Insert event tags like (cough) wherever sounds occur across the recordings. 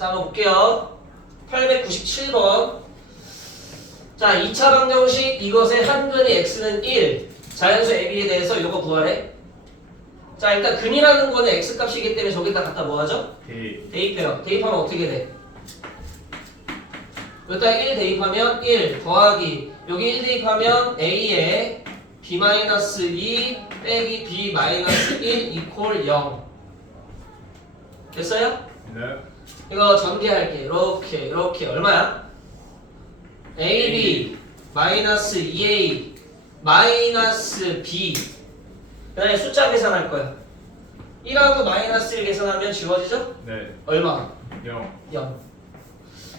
자, 한번 볼게요. 897번. 자, 2차 방정식 이것의 한근의 x는 1. 자연수 AB에 대해서 이거 구하래. 자, 일단 근이라는 거는 x 값이기 때문에 저기다 갖다 뭐 하죠? 대 대입해요. 대입하면 어떻게 돼? 여기다 1 대입하면 1 더하기 여기 1 대입하면 a에 b-2 빼기 b-1 이퀄 0 됐어요? 네 이거 전개할게 이렇게 이렇게 얼마야? ab 마이너스 2a 마이너스 b 그 다음에 숫자 계산할 거야 1하고 마이너스 1 계산하면 지워지죠? 네 얼마? 영 0.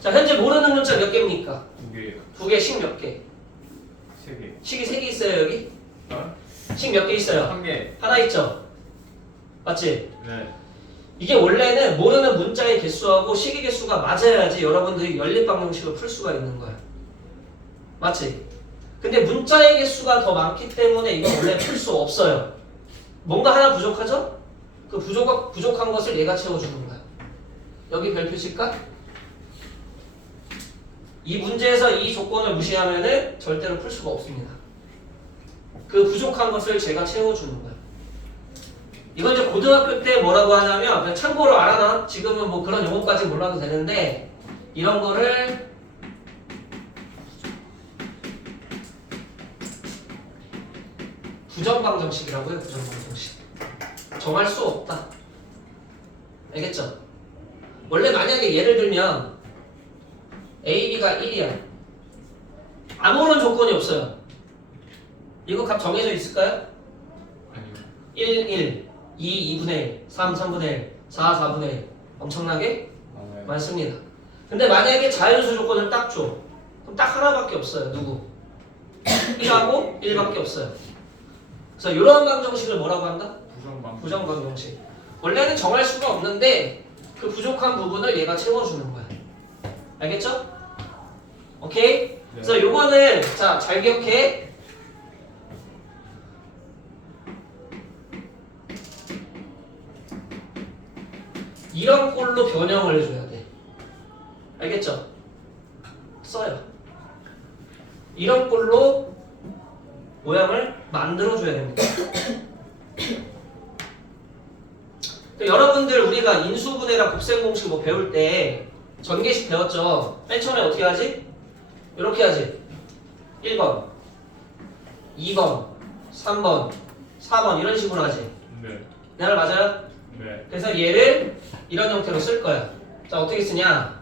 자, 현재 모르는 문자 몇 개입니까? 두개 두 개, 식몇 개? 세개 식이 세 개 있어요, 여기? 어? 식 몇 개 있어요? 한개 하나 있죠? 맞지? 네 이게 원래는 모르는 문자의 개수하고 식의 개수가 맞아야지 여러분들이 연립 방 정식을 풀 수가 있는 거야. 맞지? 근데 문자의 개수가 더 많기 때문에 이건 원래 풀 수 없어요. 뭔가 하나 부족하죠? 그 부족, 부족한 것을 얘가 채워주는 거야. 여기 별표 칠까? 이 문제에서 이 조건을 무시하면은 절대로 풀 수가 없습니다. 그 부족한 것을 제가 채워주는 거야. 이건 이제 고등학교 때 뭐라고 하냐면 그냥 참고로 알아놔. 지금은 뭐 그런 용어까지 몰라도 되는데 이런 거를 부정방정식이라고 해요. 부정방정식. 정할 수 없다. 알겠죠? 원래 만약에 예를 들면 A, B가 1이야. 아무런 조건이 없어요. 이거 값 정해져 있을까요? 아니요 1, 1, 2, 2분의 1, 3, 3분의 1, 4, 4분의 1 엄청나게 많아요 많습니다. 근데 만약에 자연수 조건을 딱 줘. 그럼 딱 하나밖에 없어요. 누구? 1하고 1밖에 없어요. 그래서 이런 방정식을 뭐라고 한다? 부정방 부정 방정식. 원래는 정할 수가 없는데 그 부족한 부분을 얘가 채워주는 거야. 알겠죠? 오케이? 그래서 요거는 자 잘 기억해. 이런 꼴로 변형을 해줘야 돼. 알겠죠? 써요. 이런 꼴로 모양을 만들어줘야 됩니다. (coughs) 그 여러분들 우리가 인수분해랑 곱셈 공식 뭐 배울 때 전개식 배웠죠? 맨 처음에 어떻게 하지? 이렇게 하지. 1번, 2번, 3번, 4번 이런 식으로 하지. 네내말 맞아요? 네. 그래서 얘를 이런 형태로 쓸 거야. 자, 어떻게 쓰냐?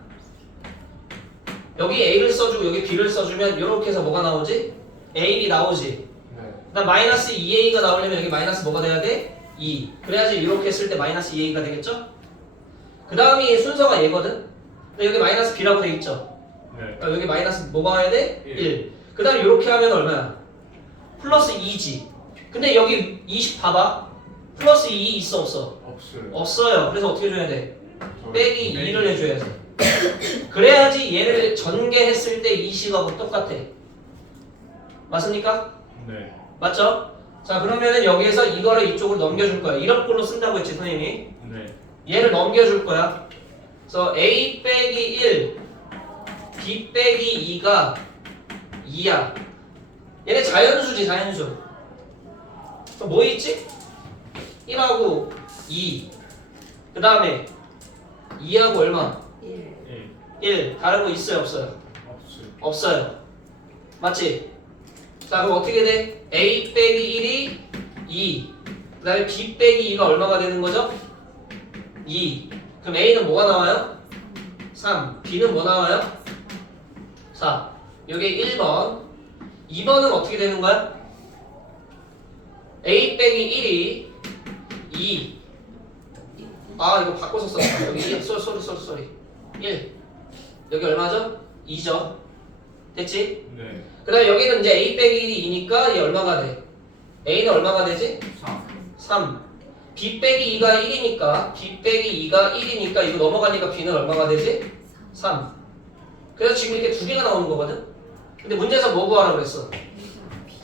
여기 A를 써주고 여기 B를 써주면 이렇게 해서 뭐가 나오지? A, B 나오지. 네. 그다음 마이너스 2A가 나오려면 여기 마이너스 뭐가 돼야 돼? 2. 그래야지 이렇게 했을 때 마이너스 2A가 되겠죠? 그 다음이 순서가 얘거든? 근데 여기 마이너스 B라고 돼 있죠? 네. 그러니까 여기 마이너스 뭐가 와야 돼? 일. 1. 그 다음에 이렇게 하면 얼마야? 플러스 2지. 근데 여기 20 봐봐. 플러스 2 있어 없어? 없어요 없어요. 그래서 어떻게 해줘야 돼? 저- 빼기 빼기. 2를 해줘야 돼. 그래야지 얘를 전개했을 때 이 식하고 똑같아. 맞습니까? 네 맞죠? 자 그러면은 여기에서 이거를 이쪽으로 넘겨줄 거야. 이런 꼴로 쓴다고 했지 선생님이. 네. 얘를 넘겨줄 거야. 그래서 a 빼기 1, b 빼기 2가 2야. 얘네 자연수지 자연수. 그럼 뭐 있지? 1하고 2. 그 다음에 2하고 얼마? 1 1. 다른 거 있어요 없어요? 없어요 없어요. 맞지? 자 그럼 어떻게 돼? a 빼기 1이 2. 그 다음에 b 빼기 2가 얼마가 되는 거죠? 2. 그럼 a는 뭐가 나와요? 3. b는 뭐 나와요? 4. 여기 1번. 2번은 어떻게 되는 거야? a 빼기 1이 2. 아 이거 바꿔서 썼다. 여기 1. 쏘리 쏘리 쏘리 쏘리. 1. 여기 얼마죠? 2죠. 됐지? 네 그 다음에 여기는 이제 a 빼기 1이 2니까 얘 얼마가 돼? a는 얼마가 되지? 3 3. b 빼기 2가 1이니까 b 빼기 2가 1이니까 이거 넘어가니까 b는 얼마가 되지? 3. 그래서 지금 이렇게 두 개가 나오는 거거든? 근데 문제에서 뭐 구하라고 그랬어?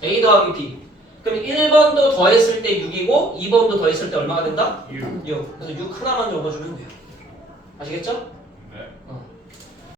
a 더하기 b. 그럼 1번도 더했을 때 6이고 2번도 더했을 때 얼마가 된다? 6 6. 그래서 6 하나만 적어주면 돼요. 아시겠죠?